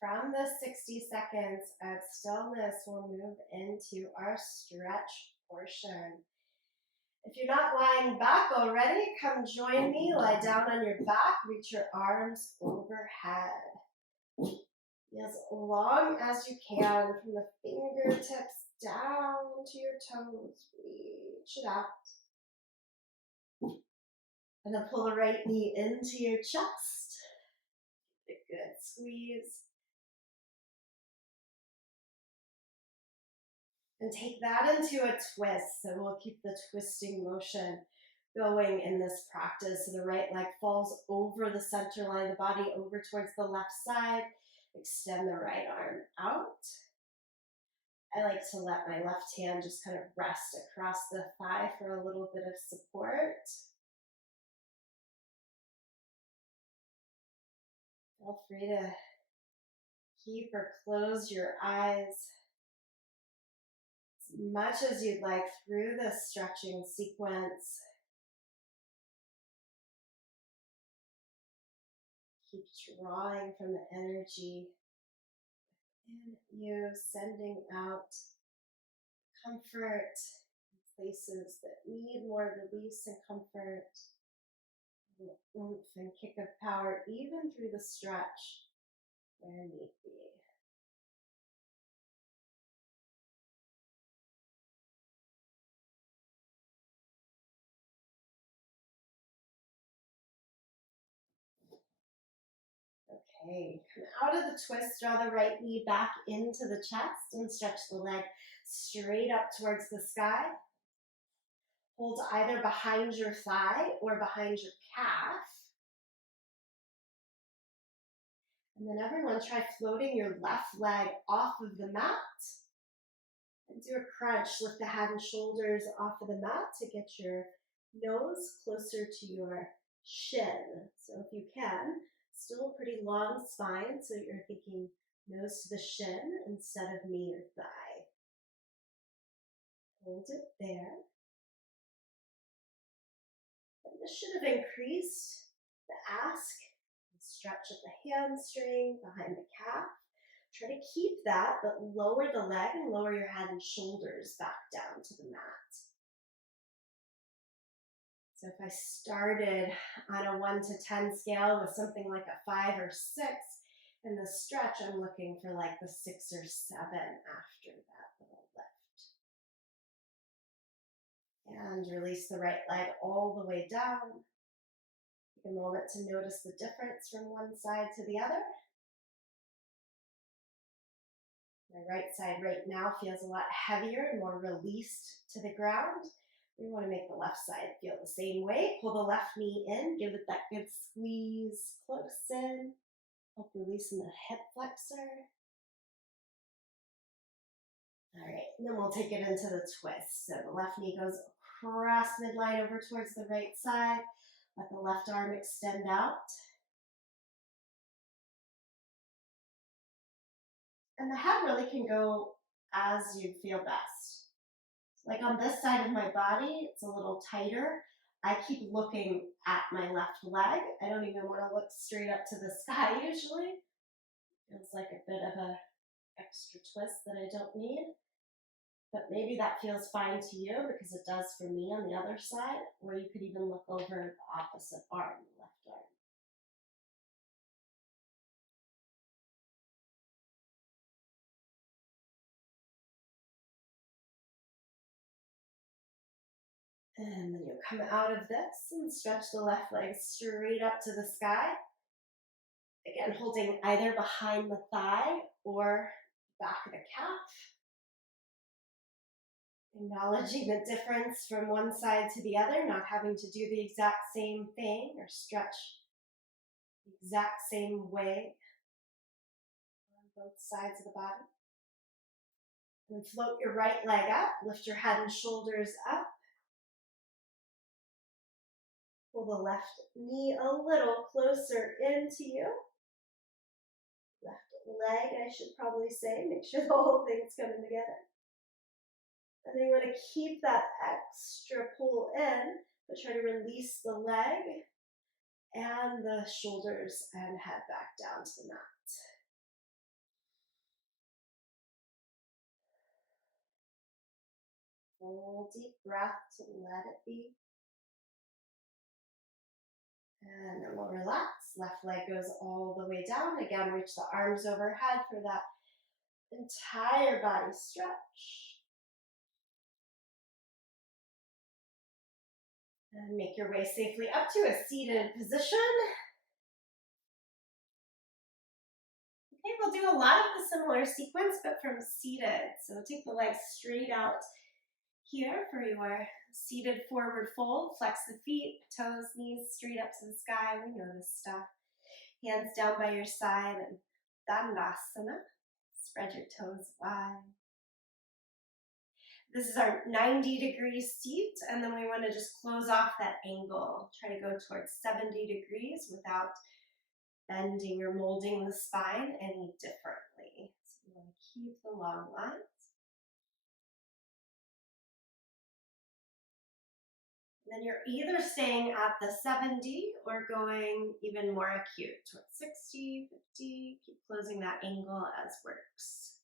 From the 60 seconds of stillness, we'll move into our stretch portion. If you're not lying back already, come join me. Lie down on your back, reach your arms overhead. As long as you can, from the fingertips down to your toes, reach it out. And then pull the right knee into your chest. A good squeeze. And take that into a twist. So we'll keep the twisting motion going in this practice. So the right leg falls over the center line of the body, over towards the left side. Extend the right arm out. I like to let my left hand just kind of rest across the thigh for a little bit of support. Feel free to keep or close your eyes as much as you'd like through this stretching sequence. Keep drawing from the energy in you, sending out comfort in places that need more release and comfort, oomph and kick of power, even through the stretch where need be. Okay, come out of the twist, draw the right knee back into the chest and stretch the leg straight up towards the sky. Hold either behind your thigh or behind your calf. And then everyone try floating your left leg off of the mat. And do a crunch, lift the head and shoulders off of the mat to get your nose closer to your shin. So if you can, still a pretty long spine, so you're thinking nose to the shin instead of knee or thigh. Hold it there. And this should have increased the ask. Stretch at the hamstring, behind the calf. Try to keep that, but lower the leg and lower your head and shoulders back down to the mat. So if I started on a 1 to 10 scale with something like a 5 or 6, in the stretch, I'm looking for like the 6 or 7 after that little lift. And release the right leg all the way down. Take a moment to notice the difference from one side to the other. My right side right now feels a lot heavier and more released to the ground. We want to make the left side feel the same way. Pull the left knee in, give it that good squeeze close in. Help release in the hip flexor. All right, and then we'll take it into the twist. So the left knee goes across midline over towards the right side. Let the left arm extend out. And the head really can go as you feel best. Like on this side of my body, it's a little tighter. I keep looking at my left leg. I don't even want to look straight up to the sky usually. Feels like a bit of an extra twist that I don't need. But maybe that feels fine to you because it does for me on the other side. Or you could even look over the opposite arm, the left arm. And then you'll come out of this and stretch the left leg straight up to the sky. Again, holding either behind the thigh or back of the calf. Acknowledging the difference from one side to the other, not having to do the exact same thing or stretch the exact same way on both sides of the body. And float your right leg up, lift your head and shoulders up. Pull the left knee a little closer into you. Left leg, I should probably say. Make sure the whole thing's coming together. And then you want to keep that extra pull in, but try to release the leg and the shoulders and head back down to the mat. Full deep breath to let it be. And then we'll relax. Left leg goes all the way down. Again, reach the arms overhead for that entire body stretch. And make your way safely up to a seated position. Okay, we'll do a lot of the similar sequence, but from seated. So take the legs straight out here for your seated forward fold. Flex the feet, toes, knees straight up to the sky. We know this stuff. Hands down by your side and Dandasana. Spread your toes wide. This is our 90-degree seat, and then we want to just close off that angle. Try to go towards 70 degrees without bending or molding the spine any differently. So we want to keep the long lines. Then you're either staying at the 70 or going even more acute towards 60, 50. Keep closing that angle as works.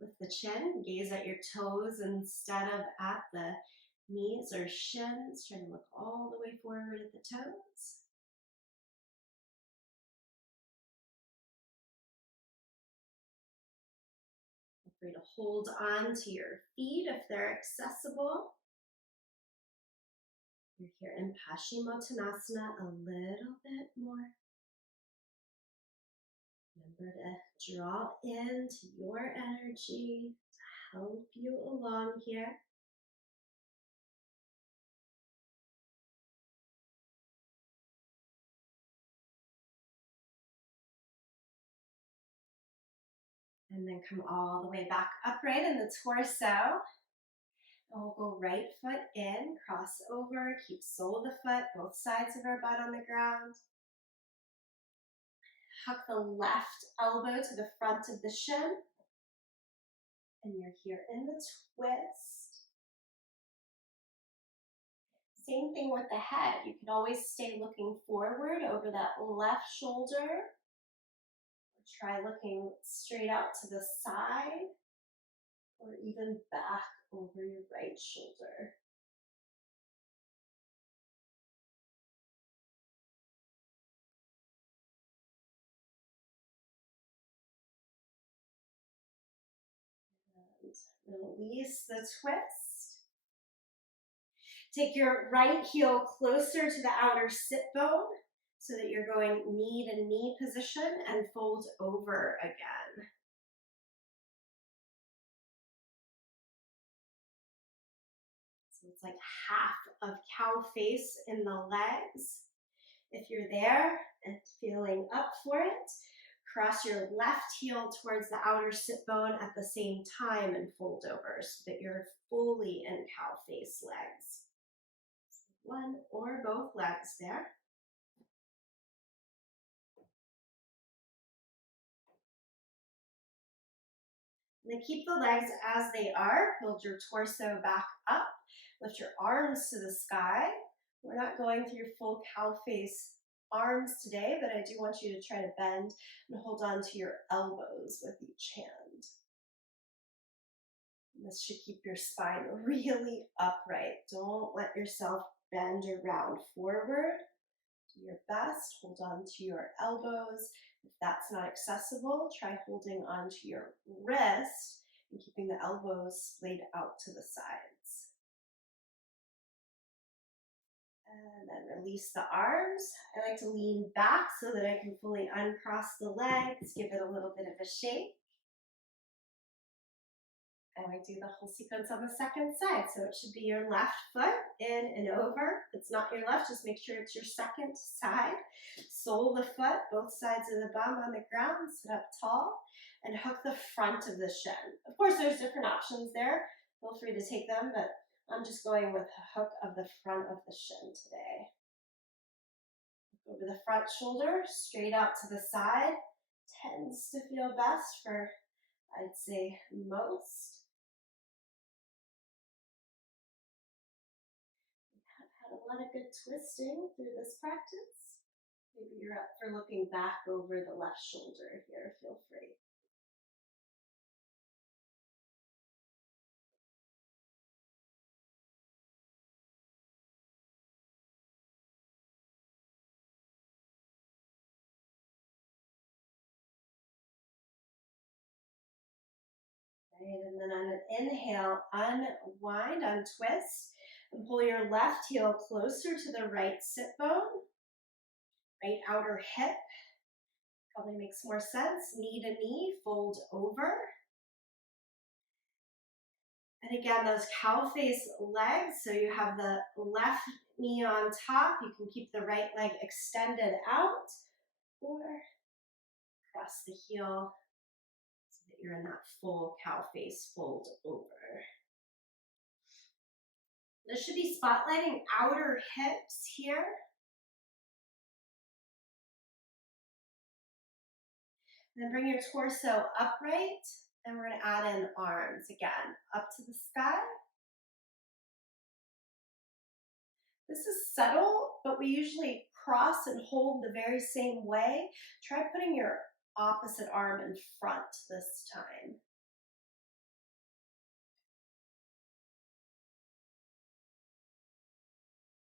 Lift the chin, gaze at your toes instead of at the knees or shins. Try to look all the way forward at the toes. Feel free to hold on to your feet if they're accessible. You're here in Paschimottanasana a little bit more. Remember to draw into your energy to help you along here. And then come all the way back upright in the torso. And we'll go right foot in, cross over, keep sole of the foot, both sides of our butt on the ground. Huck the left elbow to the front of the shin. And you're here in the twist. Same thing with the head. You can always stay looking forward over that left shoulder. Try looking straight out to the side or even back over your right shoulder. And release the twist. Take your right heel closer to the outer sit bone so that you're going knee to knee position and fold over again. So it's like half of cow face in the legs. If you're there and feeling up for it, cross your left heel towards the outer sit bone at the same time and fold over so that you're fully in cow face legs. One or both legs there. And then keep the legs as they are. Build your torso back up. Lift your arms to the sky. We're not going through full cow face arms today, but I do want you to try to bend and hold on to your elbows with each hand. And this should keep your spine really upright. Don't let yourself bend around forward. Do your best. Hold on to your elbows. If that's not accessible, try holding onto your wrist and keeping the elbows splayed out to the sides. And then release the arms. I like to lean back so that I can fully uncross the legs, give it a little bit of a shake. And I do the whole sequence on the second side. So it should be your left foot in and over. If it's not your left, just make sure it's your second side. Sole the foot, both sides of the bum on the ground, sit up tall, and hook the front of the shin. Of course, there's different options there. Feel free to take them, but I'm just going with a hook of the front of the shin today. Over the front shoulder, straight out to the side. Tends to feel best for, I'd say, most. We've had a lot of good twisting through this practice. Maybe you're up for looking back over the left shoulder here. Feel free. Right, and then on an inhale, unwind, untwist, and pull your left heel closer to the right sit bone, right outer hip. Probably makes more sense. Knee to knee, fold over. And again, those cow face legs, so you have the left knee on top. You can keep the right leg extended out, or cross the heel so that you're in that full cow face fold over. This should be spotlighting outer hips here. Then bring your torso upright, and we're going to add in arms again, up to the sky. This is subtle, but we usually cross and hold the very same way. Try putting your opposite arm in front this time.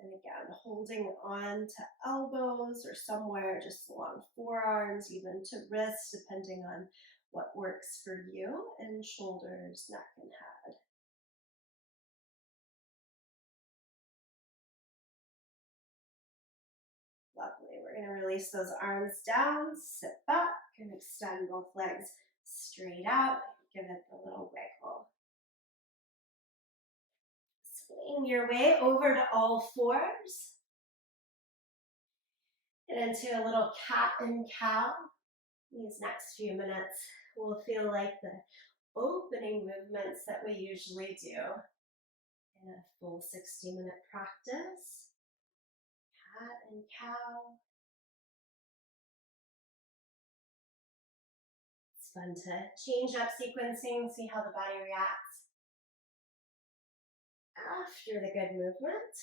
And again, holding on to elbows or somewhere just along forearms, even to wrists, depending on what works for you, and shoulders, neck, and head. Lovely. We're going to release those arms down, sit back, and extend both legs straight out. Give it a little wiggle. Swing your way over to all fours. Get into a little cat and cow. These next few minutes will feel like the opening movements that we usually do in a full 60-minute practice. Cat and cow. It's fun to change up sequencing, see how the body reacts after the good movement,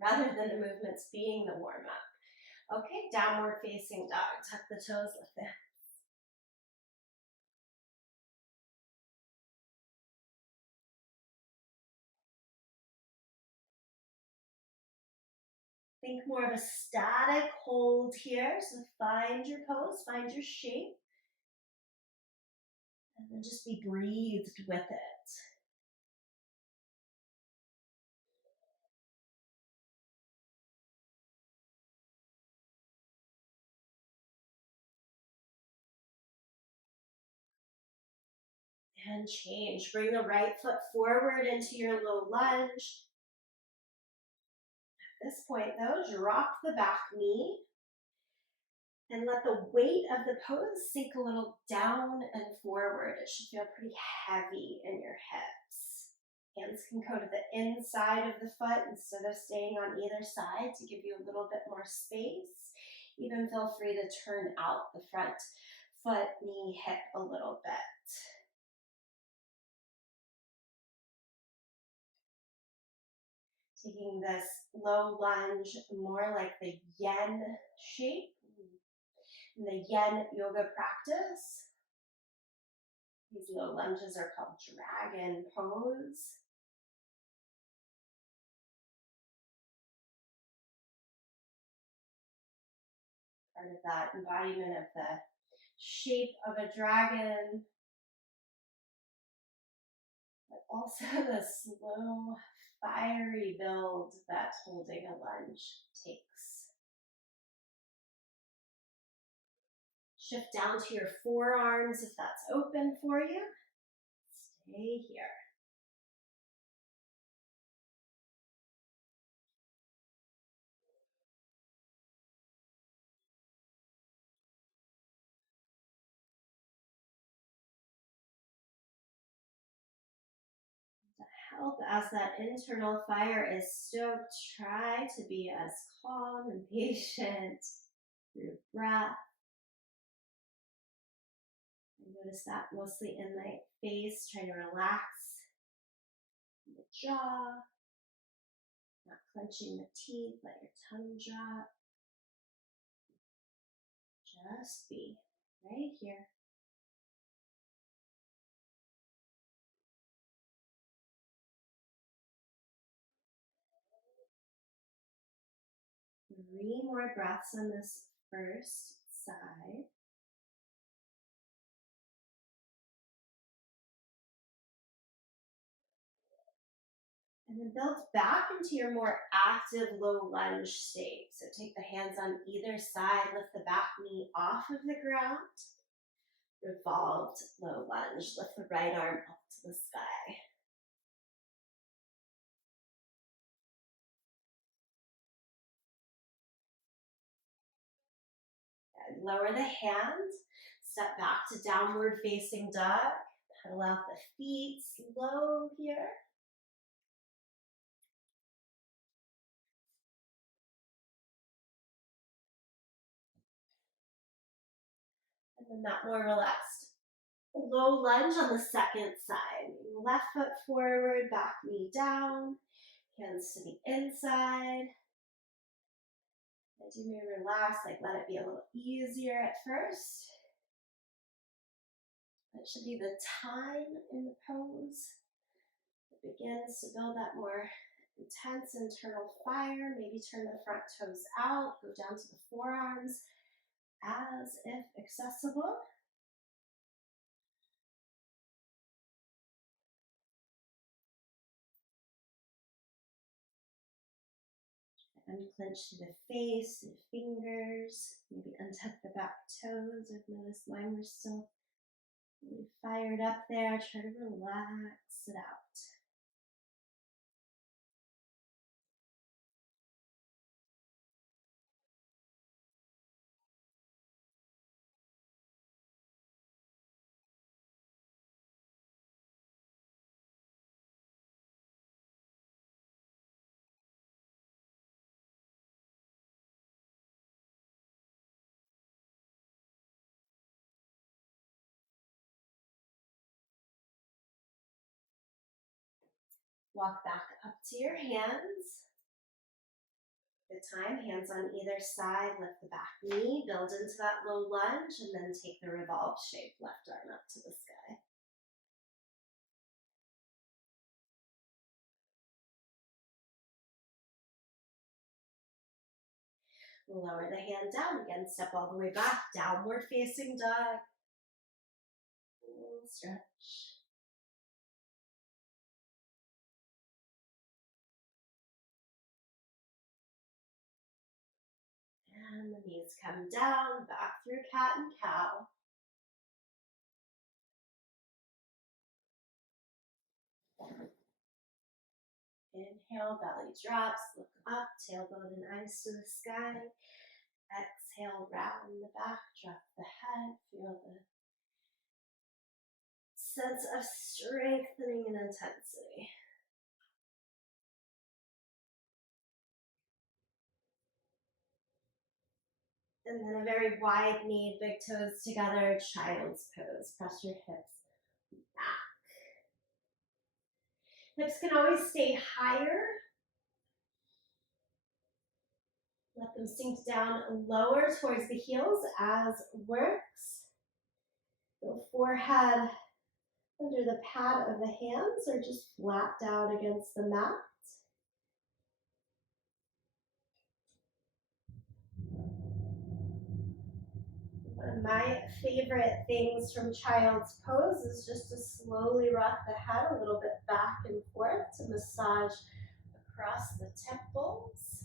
rather than the movements being the warm-up. Okay, downward facing dog. Tuck the toes, lift the hands. Think more of a static hold here. So find your pose, find your shape. And then just be breathed with it. And change. Bring the right foot forward into your low lunge. At this point though, drop the back knee and let the weight of the pose sink a little down and forward. It should feel pretty heavy in your hips. Hands can go to the inside of the foot instead of staying on either side to give you a little bit more space. Even feel free to turn out the front foot, knee, hip a little bit. Taking this low lunge more like the yen shape, in the yen yoga practice. These low lunges are called dragon pose. Part of that embodiment of the shape of a dragon, but also the slow, fiery build that holding a lunge takes. Shift down to your forearms if that's open for you. Stay here. Help as that internal fire is stoked. Try to be as calm and patient through breath. I notice that mostly in my face, trying to relax the jaw, not Clenching the teeth, let your tongue drop. Just be right here. Three more breaths on this first side. And then build back into your more active low lunge state. So take the hands on either side, lift the back knee off of the ground. Revolved low lunge, lift the right arm up to the sky. And lower the hand, step back to downward facing dog. Pedal out the feet slow here. And then that more relaxed low lunge on the second side. Left foot forward, back knee down, hands to the inside. As you may relax, like let it be a little easier at first. That should be the time in the pose. It begins to build that more intense internal fire. Maybe turn the front toes out, go down to the forearms as if accessible. Unclench to the face, the fingers, maybe untuck the back toes. I've noticed mine were still really fired up there. Try to relax it out. Walk back up to your hands. The time, hands on either side, lift the back knee, build into that low lunge, and then take the revolved shape, left arm up to the sky. Lower the hand down again, step all the way back, downward facing dog. Stretch. And the knees come down, back through cat and cow. Inhale, belly drops, look up, tailbone and eyes to the sky. Exhale, round the back, drop the head, feel the sense of strengthening and intensity. And then a very wide knee, big toes together, child's pose. Press your hips back. Hips can always stay higher. Let them sink down lower towards the heels as works. The forehead under the pad of the hands or just flat down against the mat. One of my favorite things from child's pose is just to slowly rock the head a little bit back and forth to massage across the temples.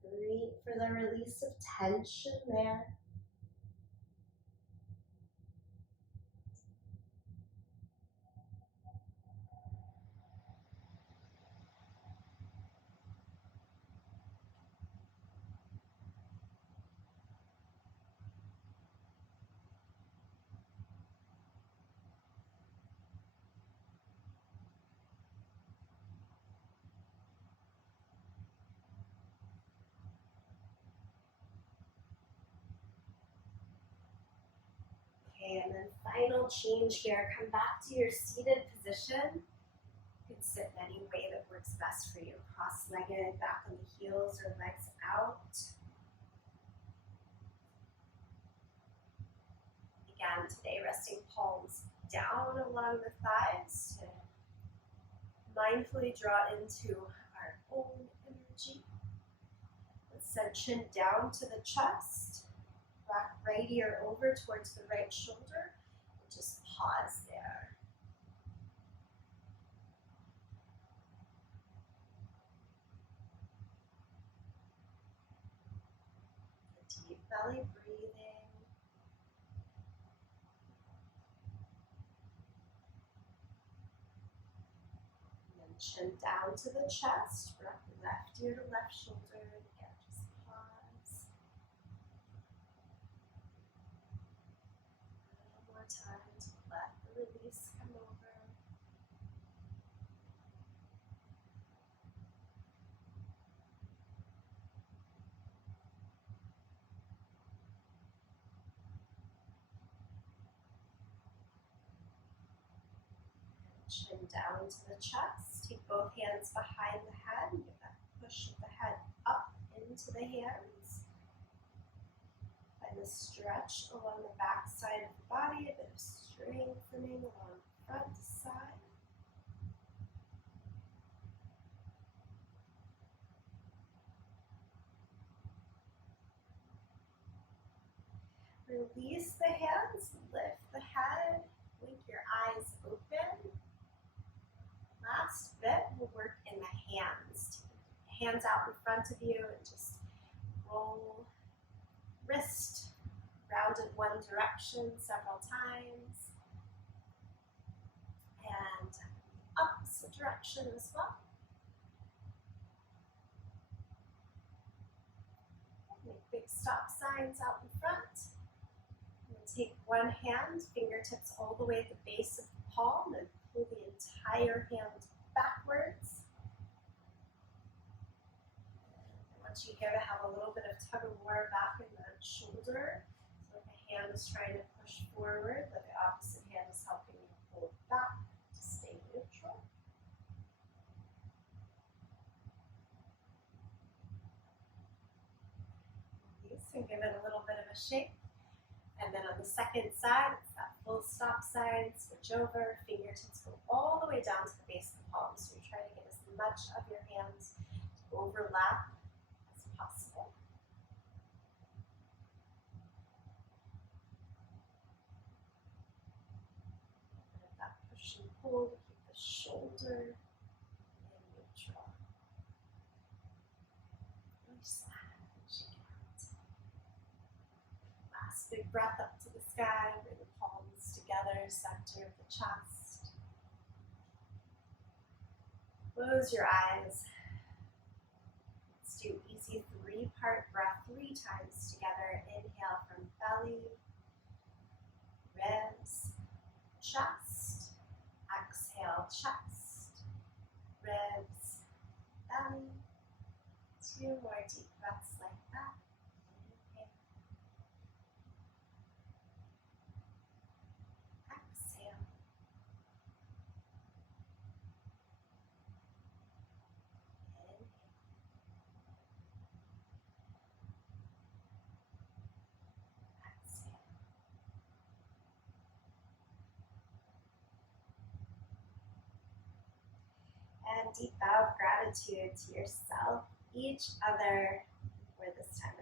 Breathe for the release of tension there. Okay, and then final change here. Come back to your seated position. can sit in any way that works best for you. Cross-legged, back on the heels or legs out. Again, today resting palms down along the thighs to mindfully draw into our own energy. Let's send chin down to the chest, back right ear over towards the right shoulder, and just pause there. Deep belly breathing. And then chin down to the chest, rock left ear to left shoulder. Again, just pause. A little more time to let the release come over. Chin down to the chest. Take both hands behind the head. Give that push of the head up into the hands. Find the stretch along the back side of the body. A bit of strengthening along front to side. Release the hands. Lift the head. Blink your eyes open. Last bit, we'll work in the hands. Hands out in front of you and just roll wrist rounded one direction several times. And opposite direction as well. Make big stop signs out in front. And take one hand, fingertips all the way at the base of the palm, and pull the entire hand backwards. I want you here to have a little bit of tug of war back in the shoulder. So if the hand is trying to push forward, but the opposite hand is helping you pull back to stay neutral. Release and give it a little bit of a shake. And then on the second side, it's that full stop sign, switch over, fingertips go all the way down to the base of the palm. So you're trying to get as much of your hands to overlap as possible. And that push and pull to keep the shoulder in neutral. Release that and shake it out. Last big breath up to the sky, bring the palms together, center of the chest. Close your eyes. Let's do easy 3-part breath 3 times together. Inhale from belly, ribs, chest. Exhale, chest, ribs, belly. 2 more deep breaths like that. Inhale. Exhale. Inhale. Exhale. And deep bow of gratitude to yourself, each other, for this time